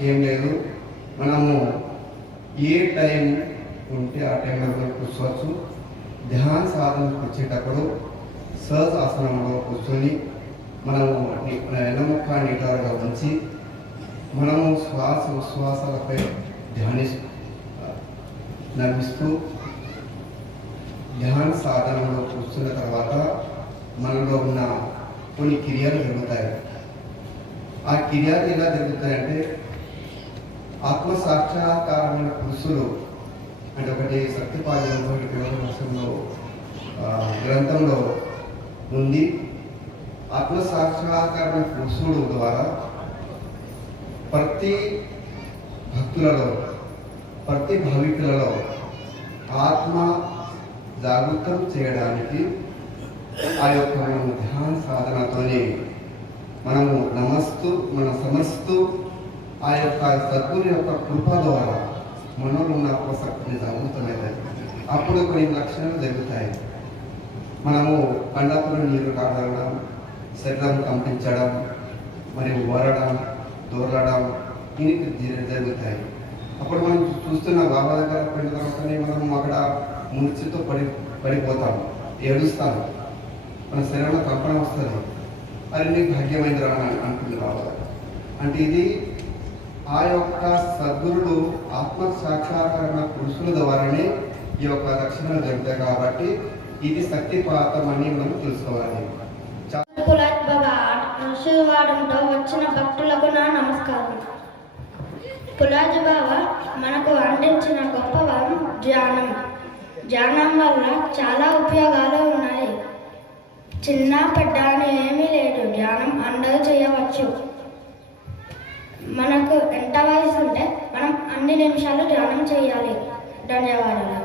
ఏం లేదు. మనము ఏ టైం ఉంటే ఆ టైంలో కూడా కూర్చోవచ్చు. ధ్యాన సాధనకు వచ్చేటప్పుడు సహజ ఆసనంలో కూర్చొని మనము ని- నిటారుగా ఉంచి మనము శ్వాస ఉశ్వాసాలపై ధ్యాని నడిపిస్తూ ధ్యాన సాధనలో కూర్చున్న తర్వాత మనలో ఉన్న కొన్ని క్రియలు జరుగుతాయి. ఆ క్రియలు ఎలా జరుగుతాయంటే ఆత్మ సాక్షాత్కారమైన పురుషులు అంటే ఒకటి సత్యపాద్యంలో వర్షంలో గ్రంథంలో ఉంది. ఆత్మ సాక్షాత్కారమైన పురుషుడు ద్వారా ప్రతి భక్తులలో ప్రతి భావికులలో ఆత్మ జాగృతం చేయడానికి ఆ యొక్క మనము ధ్యాన సాధనతోనే మనము నమస్తూ మన సమస్తూ ఆ యొక్క సద్గురు యొక్క కృప ద్వారా మనలో ఉన్న ఆత్మశక్తిని జాగృతమైనది అప్పుడు కొన్ని లక్షణాలు జరుగుతాయి. మనము కండపురం నీరు కాగలడం శరీరం కంపించడం మరియు వరడం దూరడం దీనికి జరుగుతాయి. అప్పుడు మనం చూస్తున్న బాబా దగ్గర పోయిన తర్వాతనే మనం అక్కడ మూర్ఛతో పడి పడిపోతాం ఏడుస్తాం. మన శరీరంలో కంపన వస్తుంది. అది నీకు భాగ్యమైంది రా అని అంటుంది బాబా. అంటే ఇది ఆ యొక్క సద్గురుడు ఆత్మ సాక్షాత్కరణ పురుషుల ద్వారానే ఈ యొక్క లక్షణాలు జరుగుతాయి కాబట్టి ఇది శక్తిపాతం అని మనం తెలుసుకోవాలి. ఆశీర్వాదంతో వచ్చిన భక్తులకు నా నమస్కారం. పులాజు బాబా మనకు అందించిన గొప్ప వరం ధ్యానం ధ్యానం వల్ల చాలా ఉపయోగాలు ఉన్నాయి. చిన్న పెద్ద అని ఏమీ లేదు. ధ్యానం అందరూ చేయవచ్చు. మనకు ఎంత వయసు ఉంటే మనం అన్ని నిమిషాలు ధ్యానం చేయాలి ధన్యవాదాలు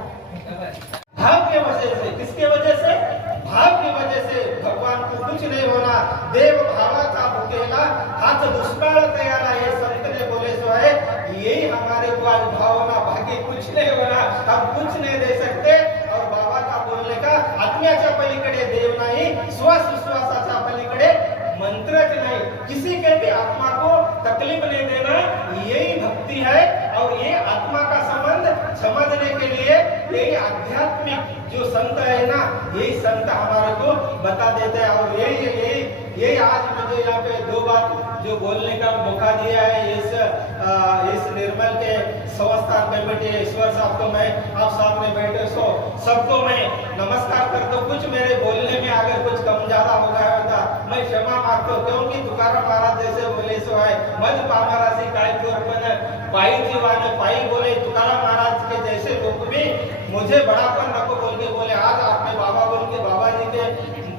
भाव के वजह से किसके वजह से भाव की वजह से भगवान को कुछ नहीं होना देव भावा का बुकेला हाथ दुष्काल तैयारा ये संत ने बोले सो है यही हमारे को आज भावना बाकी कुछ नहीं होना हम कुछ नहीं दे सकते और बाबा का बोलने का आत्म्याच्या पलीकडे देव नाही श्वास विश्वासाच्या पलीकडे मंत्रच नहीं किसी के भी आत्मा को तकलीफ़ नहीं देना यही भक्ति है और ये आत्मा का संबंध समझने के लिए यही आध्यात्मिक जो संत है ना यही संत हमारे को बता देते हैं। और यही यही यही आज मुझे यहाँ पे दो बार जो बोलने का मौका दिया है इस आ, इस निर्मल के संस्थान कमेटी ईश्वर साहब को मैं आप सामने बैठे सो सबको मैं नमस्कार करता हूँ। कुछ मेरे बोलने में अगर कुछ कम ज़्यादा हो गया होता मैं क्षमा माँगता क्योंकि तुकाराम महाराज जैसे बोले सो है मध पामरासी काय चोर पण पाई जीवाने पाई बोले तुकाराम महाराज के जैसे लोग भी मुझे बड़ापन नको बोल के बोले आज आपने बाबा बोल के बाबा जी के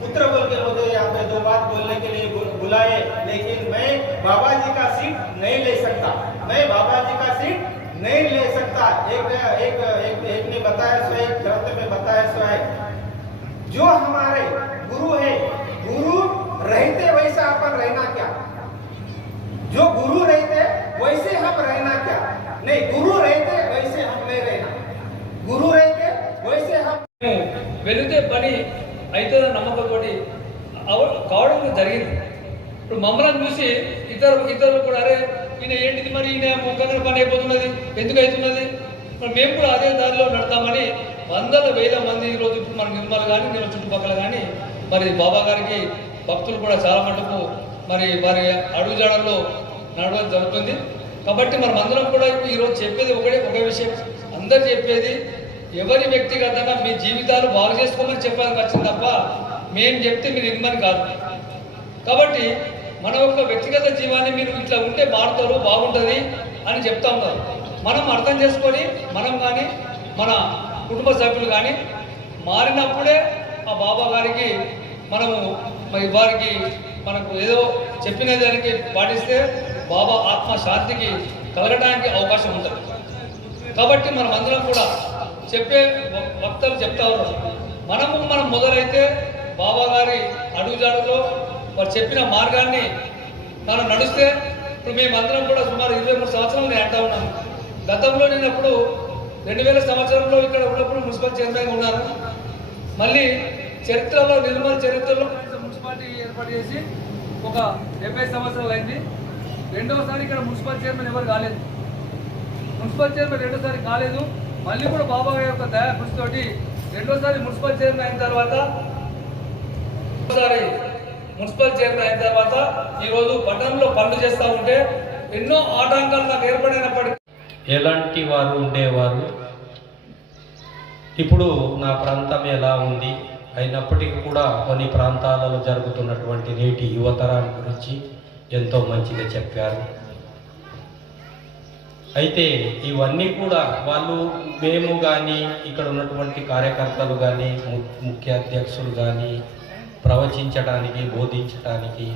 पुत्र बोल के मुझे यहाँ पे दो बात बोलने के लिए बुलाए लेकिन मैं बाबा जी का सीट नहीं ले सकता। मैं बाबा जी का सीट नहीं ले सकता। एक एक एक, एक ने बताया सो एक में बताया सो है जो हमारे गुरु है गुरु रहते वैसा अपन रहना क्या जो गुरु रहते वैसे हम रहना क्या नहीं गुरु रहते वैसे हम नहीं रहना गुरु रहते वैसे हम మేము వెళితే పని అవుతుందని నమ్మకంతో కావడం జరిగింది ఇప్పుడు మమ్మల్ని చూసి ఇతర ఇతరులు కూడా అరే ఈయన ఏంటిది మరి ఈయన ముఖంగా పని అయిపోతున్నది ఎందుకు అవుతున్నది మరి మేము కూడా అదే దారిలో నడతామని వందల వేల మంది ఈరోజు ఇప్పుడు మన నిర్మల్ కానీ నేను చుట్టుపక్కల కానీ మరి బాబా గారికి భక్తులు కూడా చాలా మటుకు మరి వారి అడుగుజాడల్లో నడవడం జరుగుతుంది. కాబట్టి మనం అందరం కూడా ఈరోజు చెప్పేది ఒకటే ఒకే విషయం. అందరు చెప్పేది ఎవరి వ్యక్తిగతంగా మీ జీవితాలు బాగు చేసుకోమని చెప్పడానికి వచ్చింది తప్ప మేము చెప్తే మీరు ఇమ్మని కాదు. కాబట్టి మన యొక్క వ్యక్తిగత జీవాన్ని మీరు ఇట్లా ఉంటే మారుతారు బాగుంటుంది అని చెప్తా ఉన్నారు. మనం అర్థం చేసుకొని మనం కానీ మన కుటుంబ సభ్యులు కానీ మారినప్పుడే ఆ బాబా గారికి మనము మరి వారికి మనకు ఏదో చెప్పిన దానికి పాటిస్తే బాబా ఆత్మ శాంతికి కలగడానికి అవకాశం ఉంటుంది. కాబట్టి మనం అందరం కూడా చెప్పే వక్తలు చెప్తా ఉన్నాం. మనము మనం మొదలైతే బాబా గారి అడుగుజాడులో వారు చెప్పిన మార్గాన్ని మనం నడిస్తే ఇప్పుడు మేమందరం కూడా సుమారు ఇరవై మూడు సంవత్సరాలు నేను అంటా ఉన్నాను. గతంలో నేను అప్పుడు రెండు వేల సంవత్సరంలో ఇక్కడ ఉన్నప్పుడు మున్సిపల్ చైర్మన్గా ఉన్నాను. మళ్ళీ చరిత్రలో నిర్మల్ చరిత్రలో మున్సిపాలిటీ ఏర్పాటు చేసి ఒక డెబ్బై సంవత్సరాలు అయింది. రెండవసారి ఇక్కడ మున్సిపల్ చైర్మన్ ఎవరు కాలేదు. మున్సిపల్ చైర్మన్ రెండోసారి కాలేదు. మళ్ళీ కూడా బాబా గారి యొక్క దయాకృషితోటి రెండోసారి మున్సిపల్ చైర్మన్ అయిన తర్వాత ఒకసారి మున్సిపల్ చైర్మన్ అయిన తర్వాత ఈరోజు పట్టణంలో పనులు చేస్తూ ఉంటే ఎన్నో ఆటంకాలు నాకు ఏర్పడినప్పటికీ ఎలాంటి వారు ఉండేవారు? ఇప్పుడు నా ప్రాంతం ఎలా ఉంది? అయినప్పటికీ కూడా కొన్ని ప్రాంతాలలో జరుగుతున్నటువంటి నేటి యువతరాన్ని గురించి ఎంతో మంచిగా చెప్పారు. అయితే ఇవన్నీ కూడా వాళ్ళు మేము కానీ ఇక్కడ ఉన్నటువంటి కార్యకర్తలు కానీ ముఖ్య అధ్యక్షులు కానీ ప్రవచించడానికి బోధించడానికి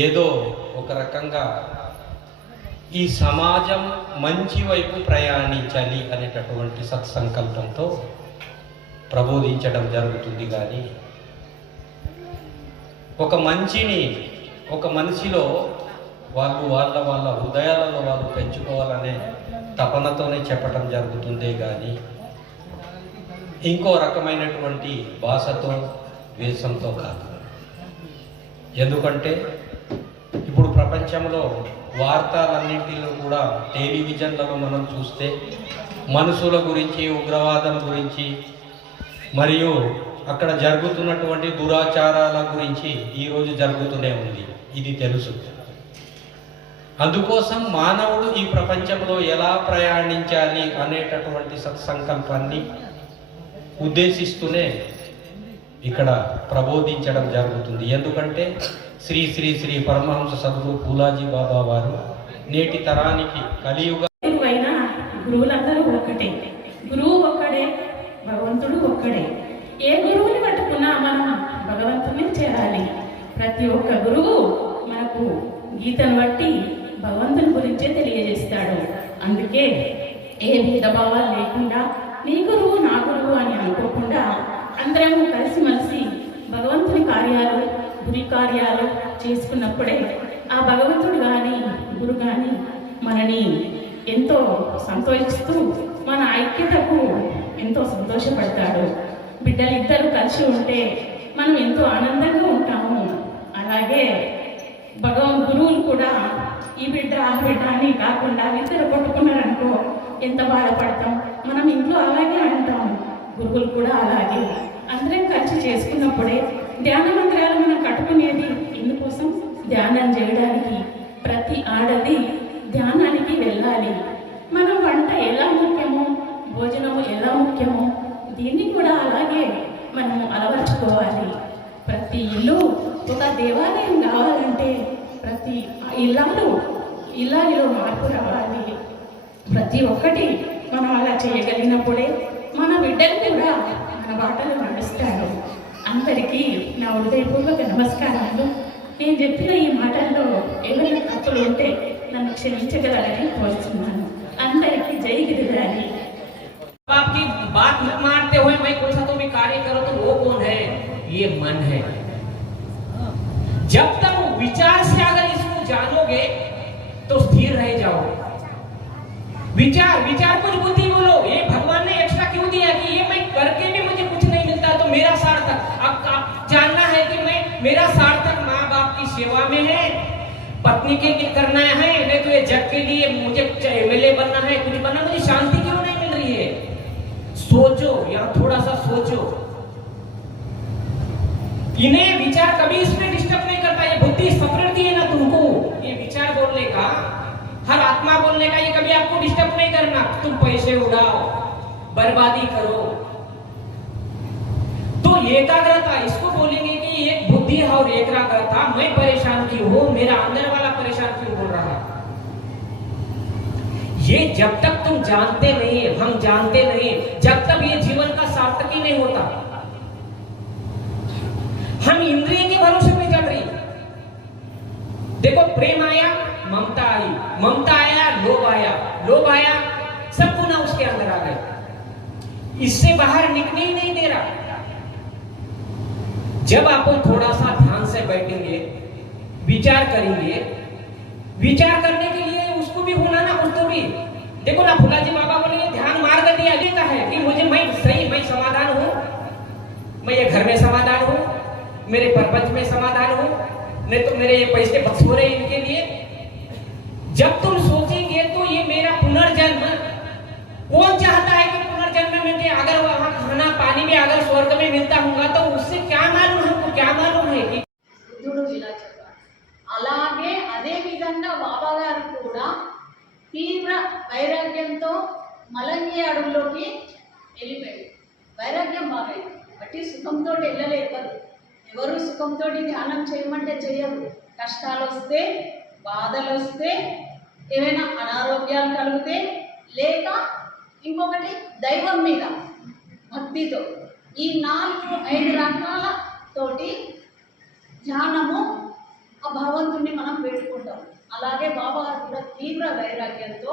ఏదో ఒక రకంగా ఈ సమాజం మంచి వైపు ప్రయాణించాలి అనేటటువంటి సత్సంకల్పంతో ప్రబోధించడం జరుగుతుంది కానీ ఒక మంచిని ఒక మనిషిలో వాళ్ళు వాళ్ళ వాళ్ళ హృదయాలలో వాళ్ళు పెంచుకోవాలనే తపనతోనే చెప్పటం జరుగుతుందే కానీ ఇంకో రకమైనటువంటి భాషతో వేషంతో కాదు. ఎందుకంటే ఇప్పుడు ప్రపంచంలో వార్తలన్నింటిలో కూడా టెలివిజన్లలో మనం చూస్తే మనుషుల గురించి ఉగ్రవాదం గురించి మరియు అక్కడ జరుగుతున్నటువంటి దురాచారాల గురించి ఈరోజు జరుగుతూనే ఉంది. ఇది తెలుసు. అందుకోసం మానవుడు ఈ ప్రపంచంలో ఎలా ప్రయాణించాలి అనేటటువంటి సత్సంకల్పాన్ని ఉద్దేశిస్తూనే ఇక్కడ ప్రబోధించడం జరుగుతుంది. ఎందుకంటే శ్రీ శ్రీ శ్రీ పరమహంస సద్గురు పూలాజీ బాబా వారు నేటి తరానికి కలియుగ గురువులందరూ ఒకటే. గురువు ఒక్కడే భగవంతుడు ఒక్కడే. ఏ గురువుని పట్టుకున్నా మనం భగవంతుని చేరాలి. ప్రతి ఒక్క గురువు మనకు గీతను బట్టి భగవంతుని గురించే తెలియజేస్తాడు. అందుకే ఏ భేదభావాలు లేకుండా నీ గురువు నా గురువు అని అనుకోకుండా అందరం కలిసిమెలిసి భగవంతుని కార్యాలు గురి కార్యాలు చేసుకున్నప్పుడే ఆ భగవంతుడు కానీ గురు కానీ మనని ఎంతో సంతోషిస్తూ మన ఐక్యతకు ఎంతో సంతోషపడతాడు. బిడ్డలు ఇద్దరు కలిసి ఉంటే మనం ఎంతో ఆనందంగా ఉంటాము. అలాగే భగవాన్ గురువులు కూడా ఈ బిడ్డ ఆ బిడ్డ అని కాకుండా ఇద్దరు కొట్టుకున్నారనుకో ఎంత బాధపడతాం? మనం ఇంట్లో అలాగే అంటాం. గురువులు కూడా అలాగే. అందరం కలిసి చేసుకున్నప్పుడే ధ్యాన మంత్రాలు మనం కట్టుకునేది ఎందుకోసం? ధ్యానం చేయడానికి ప్రతి ఆడది ధ్యానానికి వెళ్ళాలి మన వంట ఎలా ముఖ్యమో భోజనము ఎలా ముఖ్యమో దీన్ని కూడా అలాగే మనం అలవర్చుకోవాలి. ప్రతి ఇల్లు ఒక దేవాలయం కావాలంటే ప్రతి ఇల్లాలు ఇల్లాలో మార్పు రావాలి. ప్రతి ఒక్కటి మనం అలా చేయగలిగినప్పుడే మన బిడ్డలు కూడా మన బాటలో నడుస్తారు అందరికీ నా హృదయపూర్వక నమస్కారాలు. నేను చెప్పిన ఈ మాటల్లో ఎవరైనా తప్పులు ఉంటే నన్ను క్షమించగలరని కోరుతున్నాను అందరికీ జై पाप की बात मत मानते हुए मैं कुछ तो भी कार्य करो तो वो कौन है? ये मन है। जब तक विचार से अगर इसको जानोगे तो स्थिर रह जाओ विचार विचार कुछ बुद्धि बोलो। ये भगवान ने एक्स्ट्रा क्यों दिया कि ये मैं करके भी मुझे कुछ नहीं मिलता तो मेरा सार्थक। अब आप जानना है कि मैं, मेरा सार्थक माँ बाप की सेवा में है, पत्नी के लिए करना है, नहीं तो ये जग के लिए मुझे एमएलए बनना है, कुछ बनना सोचो। इन्हें विचार कभी इसमें डिस्टर्ब नहीं करता, ये बुद्धि प्रकृति है ना तुमको? ये विचार बोलने का, हर आत्मा बोलने का, ये कभी आपको डिस्टर्ब नहीं करना। तुम पैसे उड़ाओ, बर्बादी करो। तो एकाग्रता, इसको बोलेंगे कि एक बुद्धि और एकाग्रता, मैं परेशान क्यों हूँ? मेरा अंदर वाला परेशान क्यों ये जब तक तुम जानते नहीं हम जानते नहीं जब तक ये जीवन का सार्थक ही नहीं होता। हम इंद्रिय के भरोसे पे चल रही देखो, प्रेम आया, ममता आई। ममता आया, लोभ आया। लोभ आया, सब गुना उसके अंदर आ गए। इससे बाहर निकलने ही नहीं दे रहा। जब आप थोड़ा सा ध्यान से बैठेंगे, विचार करेंगे, विचार करने के लिए भी होना ना उसको भी। देखो ना फुलाजी बाबा बोलेंगे ध्यान मार्ग दिया का है। कि मुझे मैं सही, मैं समाधान हूँ। मैं ये घर में समाधान हूँ। मेरे प्रपंच में समाधान हूँ। नहीं तो मेरे ये पैसे बस हो रहे इनके लिए। जब तुम सोचेंगे तो ये मेरा पुनर्जन्म। कौन चाहता है कि पुनर्जन्म में अगर वहाँ खाना, पानी में, अगर स्वर्ग में मिलता होगा तो उससे क्या मालूम వైరాగ్యంతో మలంగి అడవుల్లోకి వెళ్ళిపోయాడు. వైరాగ్యం బాగాయి బట్టి సుఖంతో వెళ్ళలేరు ఎవరు సుఖంతో ధ్యానం చేయమంటే చేయరు. కష్టాలు వస్తే బాధలు వస్తే ఏమైనా అనారోగ్యాలు కలిగితే లేక ఇంకొకటి దైవం మీద భక్తితో. ఈ నాలుగు ఐదు రకాల తోటి ధ్యానము ఆ భగవంతుణ్ణి మనం పెట్టుకుంటాం అలాగే బాబా గారు కూడా తీవ్ర వైరాగ్యంతో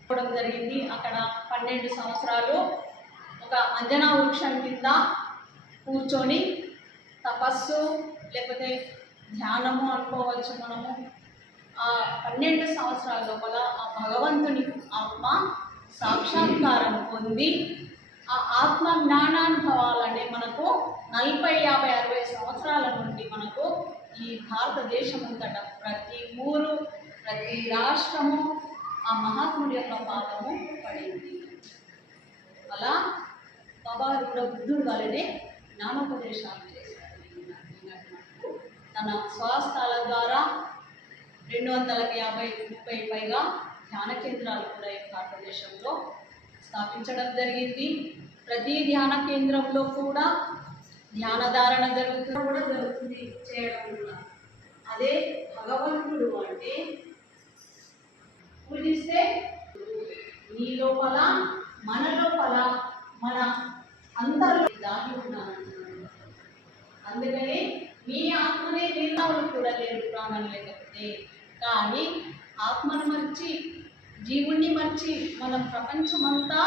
పోవడం జరిగింది. అక్కడ పన్నెండు సంవత్సరాలు ఒక అంజనా వృక్షం కింద కూర్చొని తపస్సు లేకపోతే ధ్యానము అనుకోవచ్చు మనము. ఆ పన్నెండు సంవత్సరాల లోపల ఆ భగవంతుని ఆత్మ సాక్షాత్కారం పొంది ఆ ఆత్మ జ్ఞానానుభవాలనే మనకు నలభై యాభై అరవై సంవత్సరాల నుండి మనకు ఈ భారతదేశం అంతటా ప్రతి ఊరు ప్రతి రాష్ట్రము ఆ మహాత్ముడి యొక్క పాదము పడింది. అలా బాబా గారు కూడా బుద్ధుడు వలనే జ్ఞానోపదేశాలు చేశారు. తన స్వస్థాల ద్వారా రెండు వందల యాభై ముప్పై పైగా ధ్యాన కేంద్రాలు కూడా ఈ భారతదేశంలో స్థాపించడం జరిగింది. ప్రతి ధ్యాన కేంద్రంలో కూడా ధ్యాన ధారణ జరుగుతుంది కూడా జరుగుతుంది చేయడం కూడా. అదే భగవంతుడు అంటే పూజిస్తే నీ లోపల మన లోపల మన అంతర్లో దాగి ఉన్నానంటున్నాడు అందుకని మీ ఆత్మనే నిర్ణయం కూడా లేరు ప్రాణం లేకపోతే. కానీ ఆత్మను మర్చి జీవుణ్ణి మర్చి మనం ప్రపంచమంతా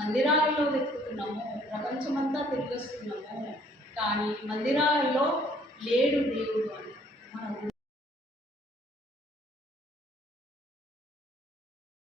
మందిరాలలో వెతుకుతున్నాము ప్రపంచమంతా తిరిగొస్తున్నాము. కానీ మందిరాలలో లేడు దేవుడు 嗯。